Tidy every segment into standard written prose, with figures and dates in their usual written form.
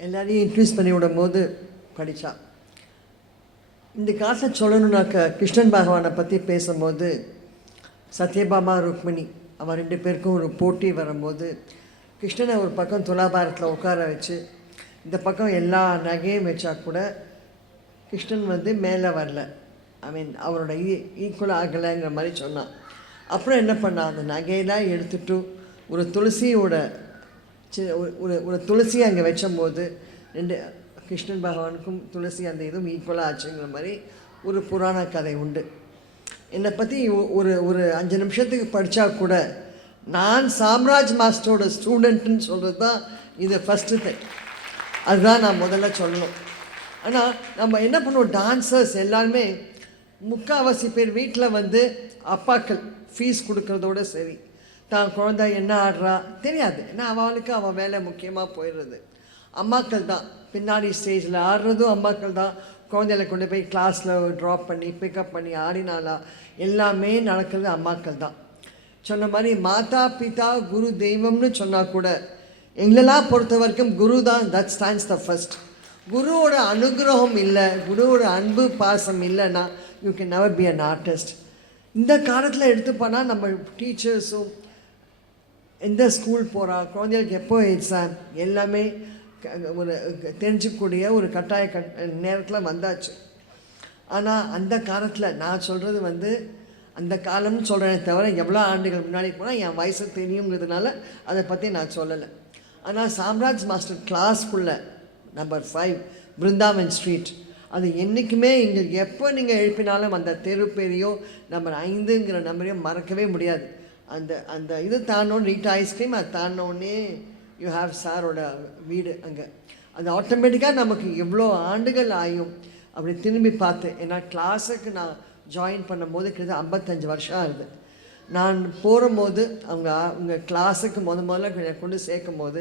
எல்லாரையும் இன்ட்ரடியூஸ் பண்ணி விடும்போது படித்தா. இந்த காலத்தில் சொல்லணுன்னாக்க கிருஷ்ணன் பகவானை பற்றி பேசும்போது சத்யபாமா ருக்மிணி அவன் 2 பேருக்கும் ஒரு போட்டி வரும்போது கிருஷ்ணனை ஒரு பக்கம் துலாபாரத்தில் உட்கார வச்சு இந்த பக்கம் எல்லா நகையும் வச்சா கூட கிருஷ்ணன் மேலே வரல. அவரோட ஈக்குவல் ஆகலைங்கிற மாதிரி சொன்னான். அப்புறம் என்ன பண்ணான், அந்த நகையெல்லாம் எடுத்துட்டு ஒரு துளசியோட ஒரு துளசியை அங்கே வச்சும்போது கிருஷ்ணன் பகவானுக்கும் துளசி அந்த இதுவும் ஈக்குவலாக ஆச்சுங்கிற மாதிரி ஒரு புராண கதை உண்டு. என்னை பற்றி ஒரு 5 நிமிஷத்துக்கு படித்தா கூட நான் சாம்ராஜ் மாஸ்டரோட ஸ்டூடெண்ட்டுன்னு சொல்கிறது தான் இது ஃபஸ்ட்டு திங். அதுதான் நான் முதல்ல சொல்லணும். ஆனால் நம்ம என்ன பண்ணுவோம், டான்சர்ஸ் எல்லாருமே முக்கால்வாசி பேர் வீட்டில் அப்பாக்கள் ஃபீஸ் கொடுக்குறதோட சரி, தான் குழந்தை என்ன ஆடுறா தெரியாது. ஏன்னா அவளுக்கு அவள் வேலை முக்கியமாக போயிடுறது. அம்மாக்கள் தான் பின்னாடி ஸ்டேஜில் ஆடுறதும் அம்மாக்கள் தான். குழந்தைகளை கொண்டு போய் கிளாஸில் ட்ராப் பண்ணி பிக்கப் பண்ணி ஆடினாலா எல்லாமே நடக்கிறது அம்மாக்கள் தான். சொன்ன மாதிரி மாதா பிதா குரு தெய்வம்னு சொன்னால் கூட எங்களெல்லாம் பொறுத்த வரைக்கும் குரு தான், தட் ஸ்டாண்ட்ஸ் த ஃபஸ்ட். குருவோட அனுகிரகம் இல்லை, குருவோட அன்பு பாசம் இல்லைன்னா you can never be an artist. இந்த காலத்தில் எடுத்துப்போனால் நம்ம டீச்சர்ஸும் எந்த ஸ்கூல் போகிறா, குழந்தைகளுக்கு எப்போ எக்ஸாம் எல்லாமே ஒரு தெரிஞ்சிக்கக்கூடிய ஒரு கட்டாய நேரத்தில் வந்தாச்சு. ஆனால் அந்த காலத்தில் நான் சொல்கிறது அந்த காலம்னு சொல்கிறேனே தவிர எவ்வளோ ஆண்டுகள் முன்னாடி போனால் என் வயசு தெரியுங்கிறதுனால அதை பற்றி நான் சொல்லலை. ஆனால் சாம்ராஜ் மாஸ்டர் கிளாஸ்க்குள்ளே நம்பர் 5 பிருந்தாவன் ஸ்ட்ரீட், அது என்றைக்குமே எங்களுக்கு எப்போ நீங்கள் எழுப்பினாலும் அந்த தெரு பேரையோ நம்பர் 5ங்கிற நம்பரையோ மறக்கவே முடியாது. அந்த இது தாண்டோன்னு ரீட் ஐஸ்கிரீம் அது தாண்டோடனே யூ ஹாவ் சாரோட வீடு அங்கே. அது ஆட்டோமேட்டிக்காக நமக்கு எவ்வளோ ஆண்டுகள் ஆகும் அப்படி திரும்பி பார்த்து. ஏன்னா கிளாஸுக்கு நான் ஜாயின் பண்ணும்போது கிட்டத்தட்ட 55 வருஷம் ஆகுது. நான் போகும்போது அவங்க கிளாஸுக்கு முதல்ல கொண்டு சேர்க்கும் போது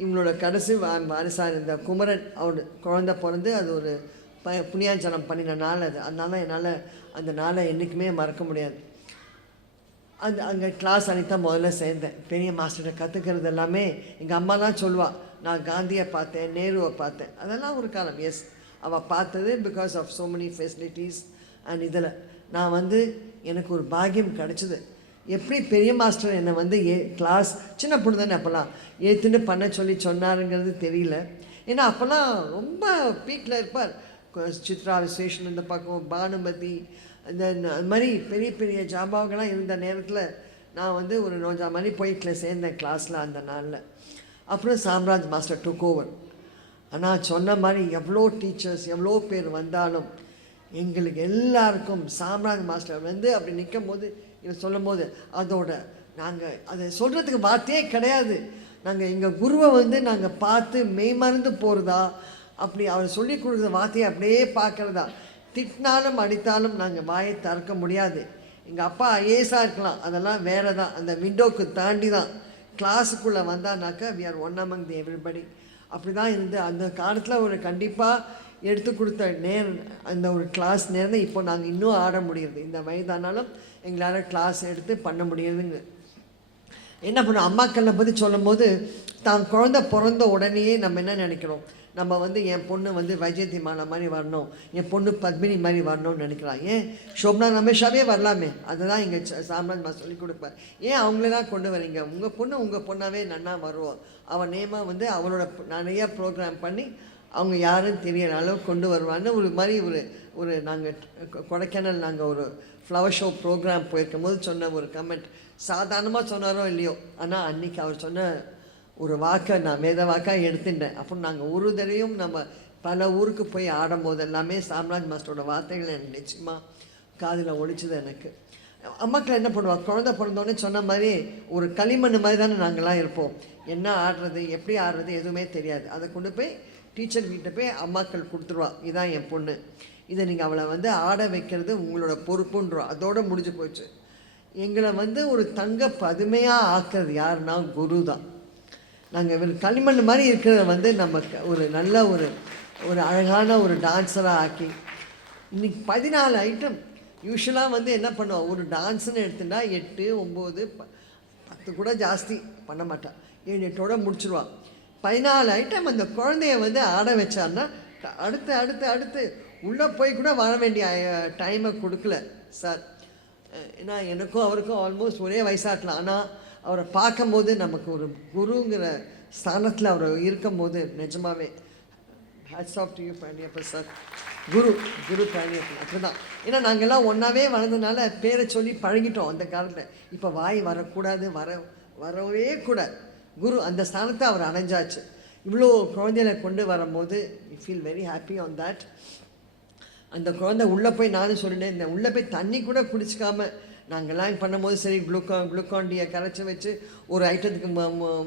இவங்களோட கடைசி வாரிசாக இருந்த குமரன் அவரோட குழந்தை பிறந்து அது ஒரு புண்ணியாஞ்சனம் பண்ணின நாள் அது. அதனால என்னால் அந்த நாளை என்றைக்குமே மறக்க முடியாது. அங்கே கிளாஸ் அன்றைக்கி முதல்ல சேர்ந்தேன். பெரிய மாஸ்டர்கிட்ட கற்றுக்கிறது எல்லாமே எங்கள் அம்மா தான் சொல்லுவாள், நான் காந்தியை பார்த்தேன், நேருவை பார்த்தேன், அதெல்லாம் ஒரு காலம். எஸ், அவள் பார்த்தது because of so many facilities. And இதில் நான் எனக்கு ஒரு பாக்கியம் கிடச்சிது. எப்படி பெரிய மாஸ்டர் என்னை கிளாஸ் சின்ன பொண்ணு தானே அப்போல்லாம் ஏற்றுன்னு பண்ண சொன்னாருங்கிறது தெரியல. ஏன்னா அப்போல்லாம் ரொம்ப பீக்கில் இருப்பார். சித்ரா விசேஷன் இந்த பக்கம் பானுமதி அந்த மாதிரி பெரிய பெரிய ஜாபாவெல்லாம் இருந்த நேரத்தில் நான் ஒரு நோஜா மாதிரி போய் சேர்ந்தேன் கிளாஸில் அந்த நாளில். அப்புறம் சாம்ராஜ் மாஸ்டர் டுக் ஓவர். ஆனால் சொன்ன மாதிரி எவ்வளோ டீச்சர்ஸ் எவ்வளோ பேர் வந்தாலும் எங்களுக்கு எல்லாருக்கும் சாம்ராஜ் மாஸ்டர் அப்படி நிற்கும் போது இவர் சொல்லும் போது அதோட நாங்கள் அதை சொல்கிறதுக்கு வார்த்தையே கிடையாது. நாங்கள் எங்கள் குருவை நாங்கள் பார்த்து மெய்மறந்து போகிறதா, அப்படி அவர் சொல்லி கொடுக்குற வார்த்தையை அப்படியே பார்க்குறதா. திட்டினாலும் அடித்தாலும் நாங்கள் வாயை திறக்க முடியாது. எங்கள் அப்பா ஐஏஎஸாக இருக்கலாம், அதெல்லாம் வேறு தான். அந்த விண்டோக்கு தாண்டி தான் கிளாஸுக்குள்ளே வந்தானாக்கா we are one among the everybody. அப்படி தான் இருந்து அந்த காலத்தில் ஒரு கண்டிப்பாக எடுத்து கொடுத்த நேரம் அந்த ஒரு கிளாஸ் நேரம் தான் இப்போ நாங்கள் இன்னும் ஆட முடியுது. இந்த வயதானாலும் எங்களால் கிளாஸ் எடுத்து பண்ண முடியுதுங்க. என்ன பண்ணோம், அம்மாக்களை பற்றி சொல்லும் போது தான் குழந்தை பிறந்த உடனேயே நம்ம என்ன நினைக்கிறோம், நம்ம என் பொண்ணு வைஜெயந்தி மாலா மாதிரி வரணும், என் பொண்ணு பத்மினி மாதிரி வரணும்னு நினைக்கிறான். ஏன் ஷோப்னா ரமேஷாவே வரலாமே, அதுதான் இங்கே சாம்ராஜ் மாஸ்டர் சொல்லி கொடுப்பார். ஏன் அவங்களே தான் கொண்டு வரீங்க, உங்கள் பொண்ணாவே நன்னா வருவோம். அவன் நேமாக அவளோட நிறைய ப்ரோக்ராம் பண்ணி அவங்க யாருன்னு தெரியற அளவுக்கு கொண்டு வருவான்னு ஒரு மாதிரி ஒரு நாங்கள் கொடைக்கானல் நாங்கள் ஒரு ஃப்ளவர் ஷோ ப்ரோக்ராம் போயிருக்கும் போது சொன்ன ஒரு கமெண்ட். சாதாரணமாக சொன்னாரோ இல்லையோ, ஆனால் அன்றைக்கி அவர் சொன்ன ஒரு வாக்கை நான் வேத வாக்காக எடுத்துட்டேன். அப்புறம் நாங்கள் ஒரு தடையும் நம்ம பல ஊருக்கு போய் ஆடும் போது எல்லாமே சாம்ராஜ் மாஸ்டரோட வார்த்தைகள் எனக்கு நிச்சயமாக காதில் ஒழிச்சுது. எனக்கு அம்மாக்கள் என்ன பண்ணுவாள், குழந்தை பிறந்தோடனே சொன்ன மாதிரி ஒரு களிமண் மாதிரி தானே நாங்கள்லாம் இருப்போம். என்ன ஆடுறது எப்படி ஆடுறது எதுவுமே தெரியாது. அதை கொண்டு போய் டீச்சர்கிட்ட போய் அம்மாக்கள் கொடுத்துருவா, இதான் என் பொண்ணு, இதை நீங்கள் அவளை ஆட வைக்கிறது உங்களோட பொறுப்புன்றோம். அதோடு முடிஞ்சு போச்சு. எங்களை ஒரு தங்க பதுமையாக ஆக்கிறது யாருன்னா குரு தான். நாங்கள் களிமண் மாதிரி இருக்கிறத நம்ம ஒரு நல்ல ஒரு அழகான ஒரு டான்ஸராக ஆக்கி இன்றைக்கி 14 ஐட்டம் யூஸ்வலாக என்ன பண்ணுவோம், ஒரு டான்ஸுன்னு எடுத்துட்டா 8, 9, 10 கூட ஜாஸ்தி பண்ண மாட்டாள். 7, 8ஓட முடிச்சுடுவாள். 14 ஐட்டம் அந்த குழந்தைய வந்து ஆட வச்சார்னா அடுத்து அடுத்து அடுத்து உள்ளே போய் கூட வர வேண்டிய டைமை கொடுக்கல சார். ஏன்னா எனக்கும் அவருக்கும் ஆல்மோஸ்ட் ஒரே வயசாகலாம். ஆனால் அவரை பார்க்கும்போது நமக்கு ஒரு குருங்கிற ஸ்தானத்தில் அவர் இருக்கும்போது நிஜமாவே hats off to you Palaniappan sir. குரு பழனியப்பன் அப்படி தான். ஏன்னா நாங்கள்லாம் ஒன்றாவே வளர்ந்ததுனால பேரை சொல்லி பழகிட்டோம் அந்த காலத்தில். இப்போ வாய் வரக்கூடாது, வரவே கூடாது. குரு அந்த ஸ்தானத்தை அவர் அடைஞ்சாச்சு. இவ்வளோ குழந்தைகளை கொண்டு வரும்போது we feel very happy on that. அந்த குழந்தை உள்ளே போய் நானும் சொல்லிட்டேன், இந்த உள்ளே போய் தண்ணி கூட குடிச்சிக்காமல் நாங்கள்லாம் பண்ணும்போது சரி குளுக்கான் டீயை கரைச்சி வச்சு ஒரு ஐட்டத்துக்கு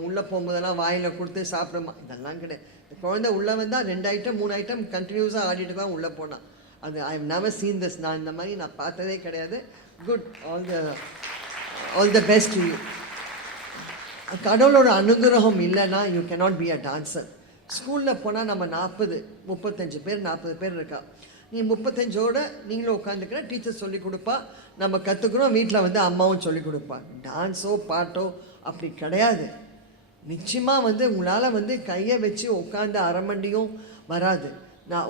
உள்ளே போகும்போதெல்லாம் வாயில் கொடுத்து சாப்பிடுமா, இதெல்லாம் கிடையாது. இந்த குழந்தை உள்ளே வந்தால் 2 ஐட்டம் 3 ஐட்டம் கண்டினியூஸாக ஆடிட்டு தான் உள்ளே போனான். அது I have never seen this. நான் இந்த மாதிரி நான் பார்த்ததே கிடையாது. Good, all the best you. கடவுளோட அனுகிரகம் இல்லைன்னா you cannot be a dancer. ஸ்கூலில் போனால் நம்ம 35 பேர் 40 பேர் இருக்கா. நீ 35ஓட நீங்களும் உட்காந்துக்கிற டீச்சர் சொல்லிக் கொடுப்பா, நம்ம கற்றுக்குறோம், வீட்டில் வந்து அம்மாவும் சொல்லிக் கொடுப்பா. டான்ஸோ பாட்டோ அப்படி கிடையாது. நிச்சயமாக வந்து உங்களால் வந்து கையை வச்சு உட்காந்து அரமண்டியும் வராது. நான்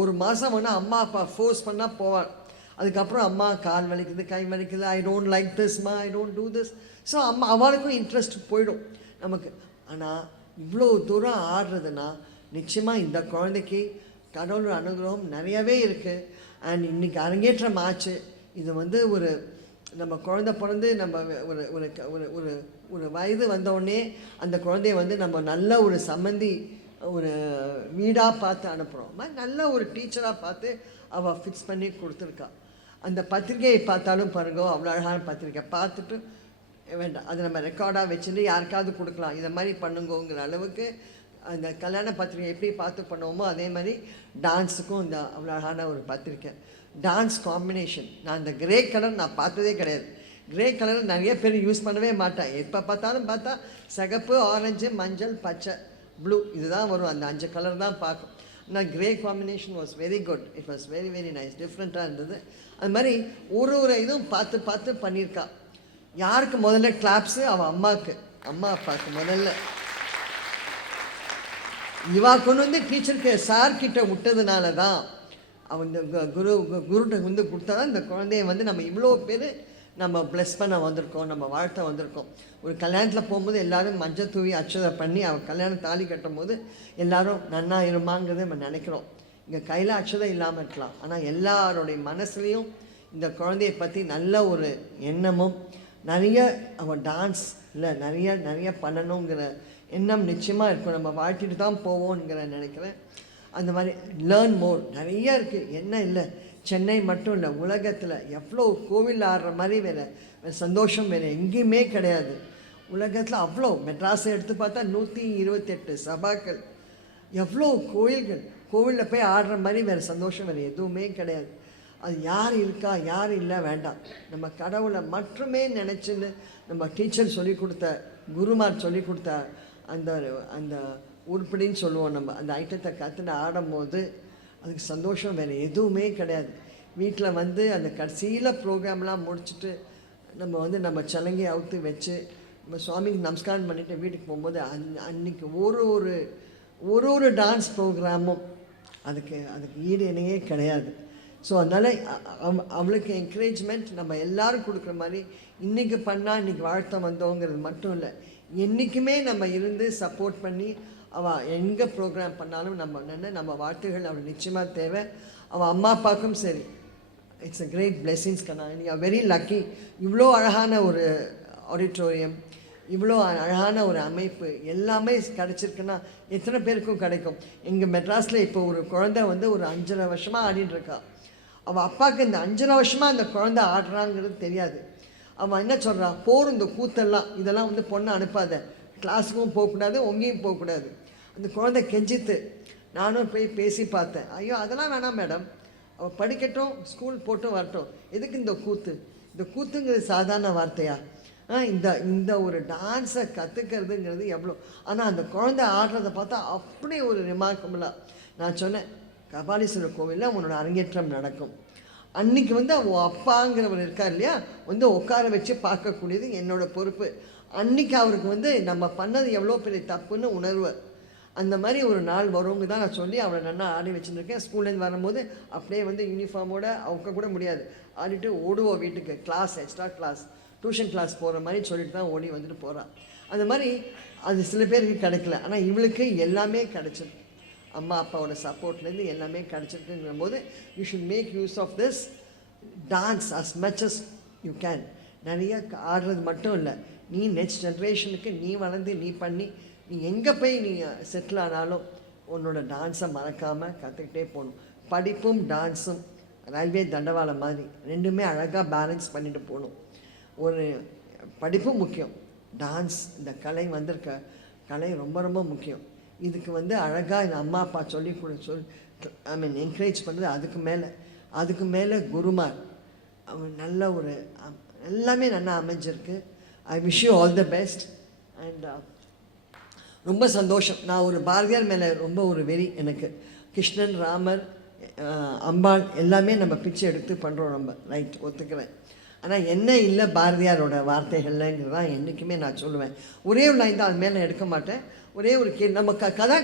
ஒரு மாதம் வேணால் அம்மா அப்பா ஃபோர்ஸ் பண்ணால் போவாள். அதுக்கப்புறம் அம்மா கால் வலிக்குது, கை வலிக்குது, ஐ டோன்ட் லைக் திஸ்மா, I don't do this. So அம்மா அவளுக்கும் இன்ட்ரெஸ்ட் போயிடும் நமக்கு. ஆனால் இவ்வளோ தூரம் ஆடுறதுன்னா நிச்சயமாக இந்த குழந்தைக்கு கடவுளோட அனுகிரகம் நிறையவே இருக்குது. அண்ட் இன்றைக்கி அரங்கேற்றம் ஆச்சு. இது வந்து ஒரு நம்ம குழந்தை பிறந்து நம்ம ஒரு ஒரு ஒரு ஒரு வயது வந்தோடனே அந்த குழந்தைய வந்து நம்ம நல்ல ஒரு சம்மந்தி ஒரு வீடாக பார்த்து அனுப்புகிறோம். நல்ல ஒரு டீச்சராக பார்த்து அவள் ஃபிக்ஸ் பண்ணி கொடுத்துருக்கா. அந்த பத்திரிகையை பார்த்தாலும் பாருங்க, அவ்வளோ அழகான பத்திரிக்கை. பார்த்துட்டு வேண்டாம், அது நம்ம ரெக்கார்டாக வச்சுட்டு யாருக்காவது கொடுக்கலாம், இதை மாதிரி பண்ணுங்கோங்கிற அளவுக்கு அந்த கல்யாண பத்திரிக்கை எப்படி பார்த்து பண்ணுவோமோ அதே மாதிரி டான்ஸுக்கும் இந்த அவ்வளோ அழகான ஒரு பத்திரிக்கை. டான்ஸ் காம்பினேஷன் நான் இந்த கிரே கலர் நான் பார்த்ததே கிடையாது. கிரே கலர் நிறைய பேர் யூஸ் பண்ணவே மாட்டேன். எப்போ பார்த்தாலும் பார்த்தா சிகப்பு, ஆரஞ்சு, மஞ்சள், பச்சை, ப்ளூ இதுதான் வரும். அந்த 5 கலர் தான் பார்க்கும். ஆனால் grey combination was very good. It was very very nice, டிஃப்ரெண்ட்டாக இருந்தது. அது மாதிரி ஒரு இதுவும் பார்த்து பார்த்து பண்ணியிருக்கா. யாருக்கு முதல்ல கிளாப்ஸு? அவள் அம்மாவுக்கு, அம்மா அப்பாவுக்கு முதல்ல. இவா கொண்டு வந்து டீச்சருக்கு சார்கிட்ட விட்டதுனால தான் அவன் இந்த குருட்ட வந்து கொடுத்தா தான் இந்த குழந்தைய வந்து நம்ம இவ்வளோ பேர் நம்ம ப்ளஸ் பண்ண வந்திருக்கோம், நம்ம வாழ்த்த வந்திருக்கோம். ஒரு கல்யாணத்தில் போகும்போது எல்லோரும் மஞ்சள் தூவி அச்சதை பண்ணி அவன் கல்யாணம் தாலி கட்டும் போது எல்லோரும் நன்னா இருமாங்கிறத நம்ம நினைக்கிறோம். இங்கே கையில் அச்சதை இல்லாமல் இருக்கலாம், ஆனால் எல்லாருடைய மனசுலேயும் இந்த குழந்தைய பற்றி நல்ல ஒரு எண்ணமும் நிறைய அவன் டான்ஸில் நிறைய பண்ணணுங்கிற எண்ணம் நிச்சயமாக இருக்கும். நம்ம வாழ்த்திட்டு தான் போவோங்கிற நினைக்கிறேன். அந்த மாதிரி லேர்ன் மோர் நிறைய இருக்குது. என்ன இல்லை, சென்னை மட்டும் இல்லை, உலகத்தில் எவ்வளோ கோவில் ஆடுற மாதிரி வேறு சந்தோஷம் வேறு எங்கேயுமே கிடையாது உலகத்தில். அவ்வளோ மெட்ராஸை எடுத்து பார்த்தா 128 சபாக்கள், எவ்வளோ கோயில்கள், கோவிலில் போய் ஆடுற மாதிரி வேறு சந்தோஷம் வேறு எதுவுமே கிடையாது. அது யார் இருக்கா யார் இல்லை வேண்டாம், நம்ம கடவுளை மட்டுமே நினச்சின்னு நம்ம டீச்சர் சொல்லி கொடுத்த, குருமார் சொல்லி கொடுத்த அந்த அந்த உருப்படின்னு சொல்லுவோம். நம்ம அந்த ஐட்டத்தை கற்றுன்னு ஆடும்போது அதுக்கு சந்தோஷம் வேறு எதுவுமே கிடையாது. வீட்டில் வந்து அந்த கடைசியில் ப்ரோக்ராம்லாம் முடிச்சுட்டு நம்ம வந்து நம்ம சலங்கி அவுத்து வச்சு நம்ம சுவாமிக்கு நமஸ்காரம் பண்ணிவிட்டு வீட்டுக்கு போகும்போது அன்றைக்கி ஒரு டான்ஸ் ப்ரோக்ராமும் அதுக்கு ஈடு இணையே கிடையாது. ஸோ அதனால் அவளுக்கு என்கரேஜ்மெண்ட் நம்ம எல்லோரும் கொடுக்குற மாதிரி இன்றைக்கி பண்ணால் இன்றைக்கி வாழ்த்த வந்தோங்கிறது மட்டும் இல்லை, என்றைக்குமே நம்ம இருந்து சப்போர்ட் பண்ணி அவள் எங்கே ப்ரோக்ராம் பண்ணாலும் நம்ம வாழ்த்துகள் அவள் நிச்சயமாக தேவை. அவள் அம்மா அப்பாவுக்கும் சரி, இட்ஸ் அ கிரேட் பிளெஸிங்ஸ் கண்ணா. நீ வெரி லக்கி. இவ்வளோ அழகான ஒரு ஆடிட்டோரியம், இவ்வளோ அழகான ஒரு அமைப்பு எல்லாமே கிடச்சிருக்குன்னா எத்தனை பேருக்கும் கிடைக்கும். எங்கள் மெட்ராஸில் இப்போ ஒரு குழந்தை வந்து ஒரு 5.5 வருஷமாக ஆடிட்டுருக்கா. அவள் அப்பாவுக்கு இந்த 5.5 வருஷமாக அந்த குழந்தை ஆடுறாங்கிறது தெரியாது. அவன் என்ன சொல்கிறான், போர் இந்த கூத்தெல்லாம் இதெல்லாம் வந்து பொண்ணை அனுப்பாத, கிளாஸுக்கும் போகக்கூடாது, உங்கேயும் போகக்கூடாது. அந்த குழந்தை கெஞ்சித்து நானும் போய் பேசி பார்த்தேன். ஐயோ அதெல்லாம் வேணாம் மேடம், அவள் படிக்கட்டும், ஸ்கூல் போட்டு வரட்டும், எதுக்கு இந்த கூத்து? இந்த கூத்துங்கிறது சாதாரண வார்த்தையா? இந்த ஒரு டான்ஸை கற்றுக்கிறதுங்கிறது எவ்வளோ. ஆனால் அந்த குழந்தை ஆடுறதை பார்த்தா அப்படி ஒரு ரிமார்க்கபுளாக. நான் சொன்னேன், கபாலீஸ்வரர் கோவிலில் உன்னோட அரங்கேற்றம் நடக்கும், அன்றைக்கி வந்து அவள் அப்பாங்கிறவர் இருக்கார் இல்லையா, வந்து உட்கார வச்சு பார்க்கக்கூடியது என்னோடய பொறுப்பு. அன்றைக்கி அவருக்கு வந்து நம்ம பண்ணது எவ்வளோ பெரிய தப்புன்னு உணர்வார். அந்த மாதிரி ஒரு நாள் வரும்னு தான் நான் சொல்லி அவளை நல்லா ஆடி வச்சுருக்கேன். ஸ்கூல்லேருந்து வரும்போது அப்படியே வந்து யூனிஃபார்மோடு அவங்க கூட முடியாது, ஆடிட்டு ஓடுவோம் வீட்டுக்கு. Class, extra class, tuition class போகிற மாதிரி சொல்லிட்டு தான் ஓடி வந்துட்டு போகிறாள். அந்த மாதிரி அது சில பேருக்கு கிடைக்கல, ஆனால் இவளுக்கு எல்லாமே கிடச்சிருக்கு. அம்மா அப்பாவோட சப்போர்ட்லேருந்து எல்லாமே கிடச்சிருக்குங்கிற போது you should make use of this dance as much as you can. நிறைய ஆடுறது மட்டும் இல்லை, நீ நெக்ஸ்ட் ஜென்ரேஷனுக்கு நீ வளர்ந்து நீ பண்ணி நீ எங்கே போய் நீ செட்டில் ஆனாலும் உன்னோட டான்ஸை மறக்காமல் கற்றுக்கிட்டே போகணும். படிப்பும் டான்ஸும் ரயில்வே தண்டவாளம் மாதிரி ரெண்டுமே அழகாக பேலன்ஸ் பண்ணிட்டு போகணும். ஒரு படிப்பும் முக்கியம், டான்ஸ் இந்த கலை வந்திருக்க கலை ரொம்ப ரொம்ப முக்கியம். இதுக்கு வந்து அழகாக இந்த அம்மா அப்பா சொல்லி ஐ மீன் என்கரேஜ் பண்ணுறது. அதுக்கு மேலே குருமார் அவன் நல்ல ஒரு எல்லாமே நல்லா அமைஞ்சிருக்கு. I wish you all the best. And ரொம்ப சந்தோஷம். நான் ஒரு பாரதியார் மேலே ரொம்ப ஒரு வெறி எனக்கு. கிருஷ்ணன், ராமர், அம்பாள் எல்லாமே நம்ம பிச்சை எடுத்து பண்ணுறோம் நம்ம, ரைட், ஒத்துக்கிறேன். ஆனால் என்ன இல்லை பாரதியாரோட வார்த்தைகள்ங்கிறது தான் என்றைக்குமே நான் சொல்லுவேன். ஒரே ஒரு லைன் தான், அது மேலே எடுக்க மாட்டேன். ஒரே ஒரு நம்ம கதா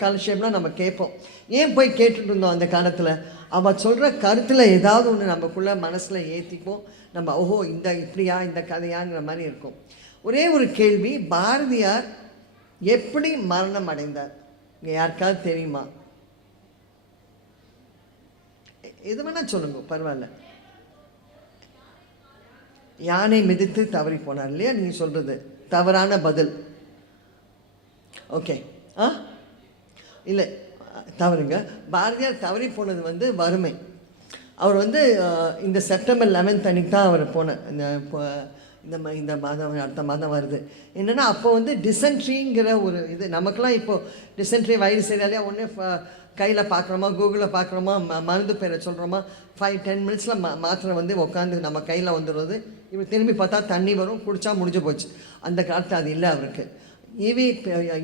காலட்சேபம்லாம் நம்ம கேட்போம். ஏன் போய் கேட்டுட்டு இருந்தோம் அந்த காலத்தில்? அவள் சொல்கிற கருத்தில் ஏதாவது ஒன்று நமக்குள்ளே மனசில் ஏற்றிப்போம். நம்ம ஓஹோ இந்த இப்படியா இந்த கதையாங்கிற மாதிரி இருக்கும். ஒரே ஒரு கேள்வி, பாரதியார் எப்படி மரணம் அடைந்தார்? இங்கே யாருக்காவது தெரியுமா? எது வேணால் சொல்லுங்க, பரவாயில்ல. யானை மிதித்து தவறி போனார் இல்லையா? நீங்கள் சொல்கிறது தவறான பதில். ஓகே, இல்லை தவறுங்க. பாரதியார் தவறி போனது வந்து வறுமை. அவர் வந்து இந்த செப்டம்பர் 11 அன்றைக்கி தான் அவர் போன இந்த மாதம் அடுத்த மாதம் வருது. என்னென்னா அப்போ வந்து டிசென்ட்ரிங்கிற ஒரு இது நமக்கெல்லாம் இப்போது டிசென்ட்ரி வயிறு சரியாலையா ஒன்று கையில் பார்க்குறோமா, கூகுளில் பார்க்குறோமா, மருந்து பேரை சொல்கிறோமா, 5-10 மினிட்ஸில் மாத்திரை வந்து உட்காந்து நம்ம கையில் வந்துடுறது. இப்போ திரும்பி பார்த்தா தண்ணி வரும், குடித்தா முடிஞ்சு போச்சு. அந்த காலத்தில் அது இல்லை அவருக்கு.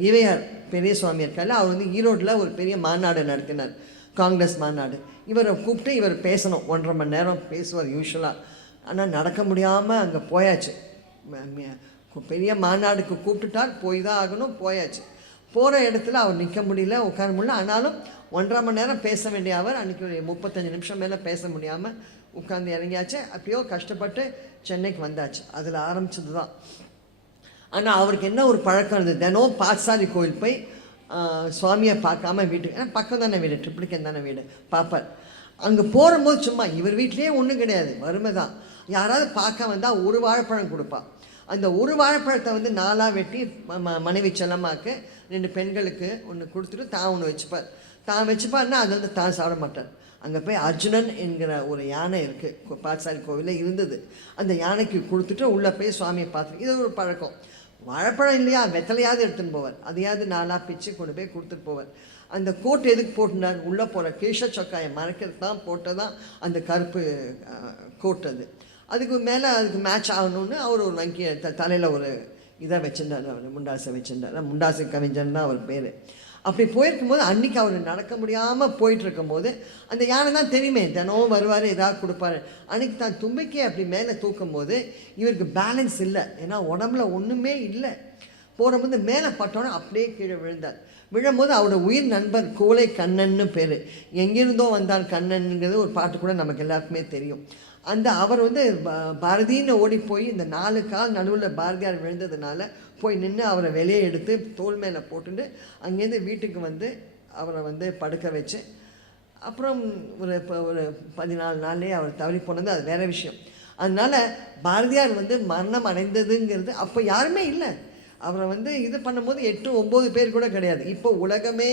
ஈவையார் பெரிய சுவாமி இருக்கால, அவர் வந்து ஈரோட்டில் ஒரு பெரிய மாநாடு நடத்தினார், காங்கிரஸ் மாநாடு. இவரை கூப்பிட்டு இவர் பேசணும், 1.5 மணி நேரம் பேசுவார் யூஸ்வலாக. ஆனால் நடக்க முடியாமல் அங்கே போயாச்சு. பெரிய மாநாடுக்கு கூப்பிட்டுட்டார், போய் தான் ஆகணும், போயாச்சு. போகிற இடத்துல அவர் நிற்க முடியல, உட்கார முடியல. ஆனாலும் 1.5 மணி நேரம் பேச வேண்டிய அவர் அன்றைக்கி ஒரு 35 நிமிஷம் மேலே பேச முடியாமல் உட்காந்து இறங்கியாச்சு. அப்படியோ கஷ்டப்பட்டு சென்னைக்கு வந்தாச்சு. அதில் ஆரம்பிச்சது தான். ஆனால் அவருக்கு என்ன ஒரு பழக்கம் இருந்தது, தினம் பாட்சாரி கோயில் போய் சுவாமியை பார்க்காம வீட்டுக்கு, ஏன்னா பக்கம் தானே வீடு, ட்ரிப்ளிகன் தானே வீடு, பார்ப்பார். அங்கே போகும்போது சும்மா இவர் வீட்லேயே ஒன்றும் கிடையாது, வறுமை தான். யாராவது பார்க்க வந்தால் ஒரு வாழைப்பழம் கொடுப்பா. அந்த ஒரு வாழைப்பழத்தை வந்து 4ஆக வெட்டி மனைவி செல்லமாக்கு 2 பெண்களுக்கு ஒன்று கொடுத்துட்டு தான் ஒன்று வச்சுப்பார். தான் வச்சுப்பார்னா அது வந்து தான் சாப்பிட மாட்டார். அங்கே போய் அர்ஜுனன் என்கிற ஒரு யானை இருக்குது, பாட்சாரி கோவிலில் இருந்தது. அந்த யானைக்கு கொடுத்துட்டு உள்ளே போய் சுவாமியை பார்த்துட்டு, இது ஒரு பழக்கம். வாழைப்பழம் இல்லையா, வெத்தலையாவது எடுத்துன்னு போவார், அதையாவது 4ஆக பிச்சு கொண்டு போய் கொடுத்துட்டு போவார். அந்த கோட் எதுக்கு போட்டுனார்? உள்ளே போகிற கேஷ சொக்காயை மறைக்கிறது தான் போட்டதான் அந்த கருப்பு கோட். அதுக்கு மேலே அதுக்கு மேட்ச் ஆகணும்னு அவர் ஒரு வங்கியை தலையில் ஒரு இதை வச்சுருந்தார், அவர் முண்டாசை வச்சுருந்தார். முண்டாசை கவிஞன் தான் அவர் பேர். அப்படி போயிருக்கும்போது அன்றைக்கி அவர் நடக்க முடியாமல் போயிட்டுருக்கும்போது அந்த யானை தான் தெரியுமே, தினமும் வருவார், ஏதாவது கொடுப்பாரு. அன்றைக்கி தான் தும்பிக்கையை அப்படி மேலே தூக்கும் போது இவருக்கு பேலன்ஸ் இல்லை, ஏன்னா உடம்புல ஒன்றுமே இல்லை. போகும்போது மேலே பட்டோன்னே அப்படியே கீழே விழுந்தார். விழும்போது அவரோட உயிர் நண்பர் கோலை கண்ணன்னு பேர், எங்கிருந்தோ வந்தார் கண்ணனுங்கிறது ஒரு பாட்டு கூட நமக்கு எல்லாருக்குமே தெரியும். அவர் வந்து பாரதின்னு ஓடி போய் இந்த 4 கால் நடுவில் பாரதியார் விழுந்ததுனால போய் நின்று அவரை வெளியே எடுத்து தோல் மேலே போட்டுட்டு அங்கேருந்து வீட்டுக்கு வந்து அவரை வந்து படுக்க வச்சு அப்புறம் ஒரு 14 நாள்லேயே அவர் தவறி போனது, அது வேறு விஷயம். அதனால் பாரதியார் வந்து மரணம் அடைந்ததுங்கிறது அப்போ யாருமே இல்லை. அவரை வந்து இது பண்ணும்போது 8-9 பேர் கூட கிடையாது. இப்போ உலகமே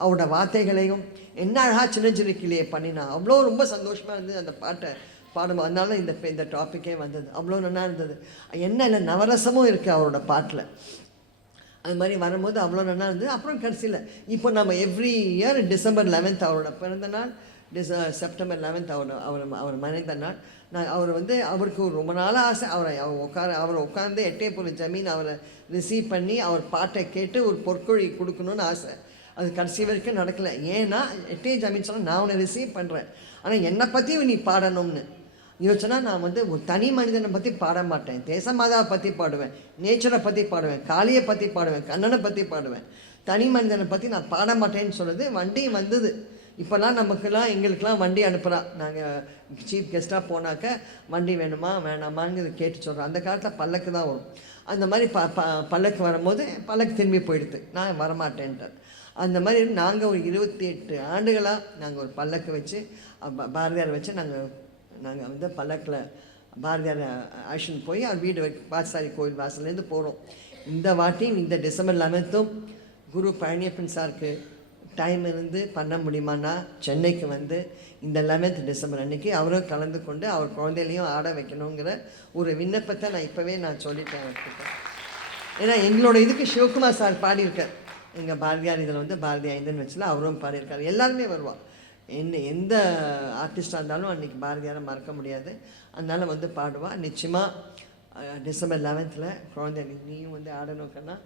அவரோட வார்த்தைகளையும் என்ன அழகாக சின்னஞ்சிறுக்கிலேயே பண்ணினா அவ்வளோ ரொம்ப சந்தோஷமாக இருந்தது அந்த பாட்டை பாடும்போது. அதனால இந்த டாப்பிக்கே வந்தது, அவ்வளோ நல்லா இருந்தது. என்ன இல்லை, நவரசமும் இருக்குது அவரோட பாட்டில். அது மாதிரி வரும்போது அவ்வளோ நல்லா இருந்தது. அப்புறம் கடைசியில் இப்போ நம்ம எவ்ரி இயர் டிசம்பர் 11 அவரோட பிறந்த நாள், செப்டம்பர் 11 அவர் மறைந்த நாள். நான் அவர் வந்து அவருக்கு ரொம்ப நாளாக ஆசை, அவரை உட்காந்து எட்டயபுரம் ஜமீன் அவரை ரிசீவ் பண்ணி அவர் பாட்டை கேட்டு ஒரு பொற்கொழி கொடுக்கணுன்னு ஆசை. அது கடைசி வரைக்கும் நடக்கலை. ஏன்னா எட்டே ஜமீன் சொன்னால் நான் உன்னை ரிசீவ் பண்ணுறேன், ஆனால் என்னை பற்றி நீ பாடணும்னு யோசிச்சனா நான் வந்து ஒரு தனி மனிதனை பற்றி பாட மாட்டேன், தேசமாதாவை பற்றி பாடுவேன், நேச்சரை பற்றி பாடுவேன், காளியை பற்றி பாடுவேன், கண்ணனை பற்றி பாடுவேன், தனி மனிதனை பற்றி நான் பாட மாட்டேன்னு சொல்லுது. வண்டி வந்தது. இப்போல்லாம் நமக்கெல்லாம் எங்களுக்கெல்லாம் வண்டி அனுப்புகிறா. நாங்கள் சீஃப் கெஸ்ட்டாக போனாக்க வண்டி வேணுமா வேணாமான்னு கேட்டு சொல்கிறோம். அந்த காலத்தில் பல்லக்கு தான் வரும். அந்த மாதிரி பல்லக்கு வரும்போது பல்லக்கு திரும்பி போயிடுது. நான் வரமாட்டேன்ட்டார். அந்த மாதிரி நாங்கள் ஒரு 28 ஆண்டுகளாக நாங்கள் ஒரு பல்லக்கு வச்சு பாரதியார் வச்சு நாங்கள் வந்து பல்லக்கில் பாரதியார் அழைச்சின்னு போய் அவர் வீடு பாட்சாரி கோயில் வாசல்லேருந்து போகிறோம். இந்த வாட்டியும் இந்த டிசம்பர் 11th குரு பழனியப்பன் சாருக்கு டைம் இருந்து பண்ண முடியுமானா சென்னைக்கு வந்து இந்த 11th டிசம்பர் அன்றைக்கி அவரும் கலந்து கொண்டு அவர் குழந்தையிலையும் ஆட வைக்கணுங்கிற ஒரு விண்ணப்பத்தை நான் இப்போவே சொல்லிட்டேன் அவர்கிட்ட. ஏன்னா எங்களோட இதுக்கு சிவகுமார் சார் பாடியிருக்கார். எங்கள் பாரதியார் இதில் வந்து பாரதி ஐந்தன் வச்சுல அவரும் பாடியிருக்கார். எல்லாருமே வருவாள். எந்த ஆர்டிஸ்டாக இருந்தாலும் அன்றைக்கி பாரதியாரை மறக்க முடியாது. அதனால் வந்து பாடுவாள். நிச்சயமாக டிசம்பர் 11th குழந்தை நீயும் வந்து ஆடணுக்கன்னா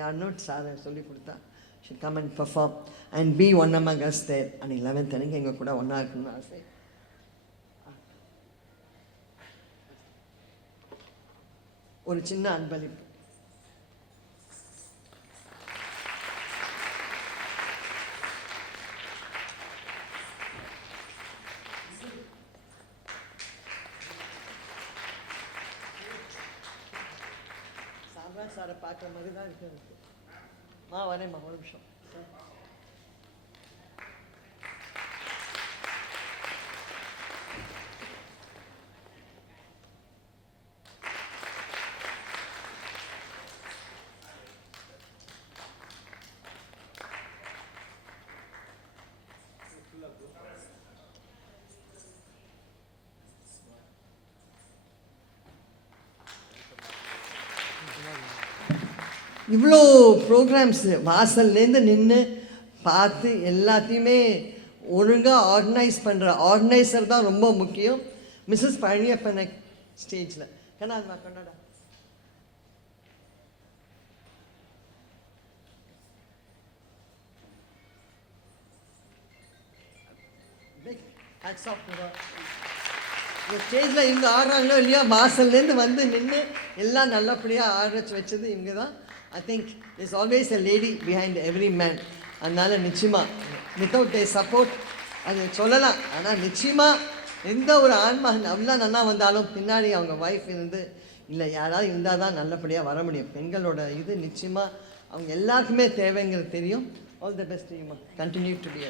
யாருன்னு சாரை சொல்லி கொடுத்தா should come and perform and be one among us there on 11th அன்னைக்கு எங்கள் கூட ஒன்றா இருக்கணும்னு ஆசை. ஒரு சின்ன அன்பளிப்பு. சாரை பார்க்குற மாதிரி தான் இருக்கு எனக்கு. வரேம்மா ஒரு நிமிஷம். இவ்வளோ ப்ரோக்ராம்ஸு வாசல்லேருந்து நின்று பார்த்து எல்லாத்தையுமே ஒழுங்காக ஆர்கனைஸ் பண்ணுற ஆர்கனைசர் தான் ரொம்ப முக்கியம். மிஸ்ஸஸ் பழனியப்பனை ஸ்டேஜில் கண்ணா கொண்டாடா. இந்த ஸ்டேஜில் இவங்க ஆடுறாங்களோ இல்லையா, வாசல்லேருந்து வந்து நின்று எல்லாம் நல்லபடியாக ஆட வச்சது இவங்க தான். I think there's always a lady behind every man. அதனால் நிச்சயமாக வித்தவுட் their சப்போர்ட் அது சொல்லலாம். ஆனால் நிச்சயமாக எந்த ஒரு ஆண்மகன் அவ்வளோ நல்லா வந்தாலும் பின்னாடி அவங்க ஒய்ஃப் இருந்து இல்லை யாராவது இருந்தால் தான் நல்லபடியாக வர முடியும். பெண்களோட இது நிச்சயமாக அவங்க எல்லாருக்குமே தேவைங்கிறது தெரியும். All the best you continue to B